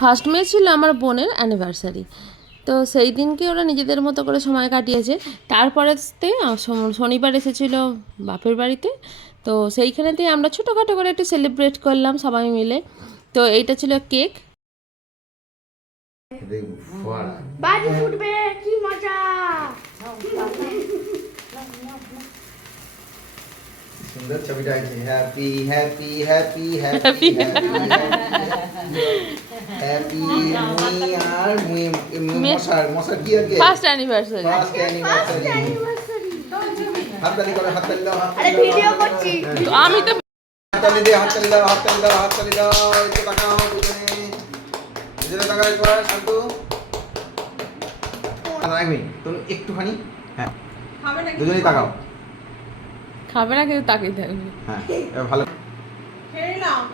First May ছিল আমার বোনের অ্যানিভার্সারি, তো সেই দিনকে ওরা নিজেদের মতো করে সময় কাটিয়েছে। তারপরেতে শনিবার এসেছিল বাপের বাড়িতে, তো সেইখানেতেই আমরা ছোটোখাটো করে একটু সেলিব্রেট করলাম সবাই মিলে। তো এইটা ছিল কেক। বাজি ফুটবে, কি মজা! সুন্দর ছবিটা আছে। Happy happy happy happy happy আর মশার মশার কি আগে ফার্স্ট অ্যানিভার্সারি। First anniversary. হাততালি করো, হাততালি দাও, আরে ভিডিও করছি। আমি তো হাততালি দাও, হাততালি দাও, হাততালি দাও, হাততালি দাও। একটু তাকাও দুজনে, দুজনে তাকাও একবার শান্তু। আর এক মিনিট তুমি একটুখানি, হ্যাঁ দুজনেই তাকাও। খাবে না কিন্তু তাকিয়ে থাকবে। হ্যাঁ এবার ভালো।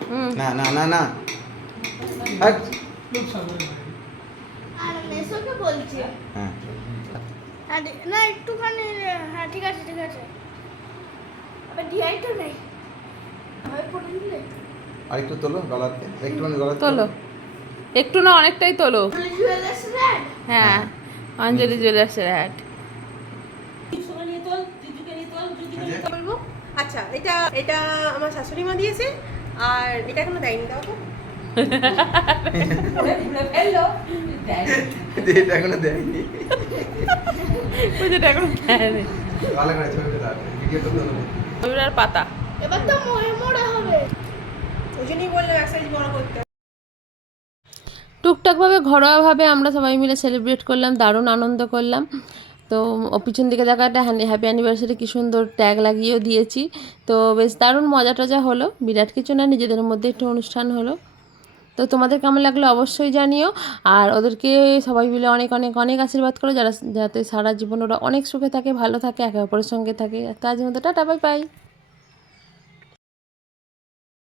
হুম। না না না না হাট। আর মেসোকে বলছি। হ্যাঁ না একটুখানি, হ্যাঁ ঠিক আছে ঠিক আছে। আবার ডিআই তো নেই, হয় পড়ে দিলে। আর একটু তোলো গলাতে, একটুখানি গলাতে তোলো, একটু না অনেকটাই তোলো। Jewellers red. হ্যাঁ, অঞ্জলি জুয়েলার্সের অ্যাড। বলবো আচ্ছা, এটা এটা আমার শাশুড়ি মা দিয়েছে, আর এটা এখনো দেয়নি, দাও তো। এটা এখনো দেয়নি। পুজোটা এখন দেয়নি। ভালো করে ছবিটা দাও, ভিডিও তো তোলো। রবিবার পাতা। এবার তো মোড়ে মোড়ে হবে। ওই জন্যই বললাম এক সাইজ বড় করতে। টুকটাকভাবে ঘরোয়াভাবে আমরা সবাই মিলে সেলিব্রেট করলাম, দারুণ আনন্দ করলাম। তো পিছন দিকে দেখা একটা হ্যাপি অ্যানিভার্সারি কি সুন্দর ট্যাগ লাগিয়েও দিয়েছি। তো বেশ দারুণ মজা টজা হলো, বিরাট কিছু না, নিজেদের মধ্যে একটু অনুষ্ঠান হলো। তো তোমাদের কেমন লাগলো অবশ্যই জানিও। আর ওদেরকে সবাই মিলে অনেক অনেক অনেক আশীর্বাদ করো, যাতে সারা জীবন ওরা অনেক সুখে থাকে, ভালো থাকে, একে অপরের সঙ্গে থাকে। তো আজকের মতো টাটা, বাই বাই।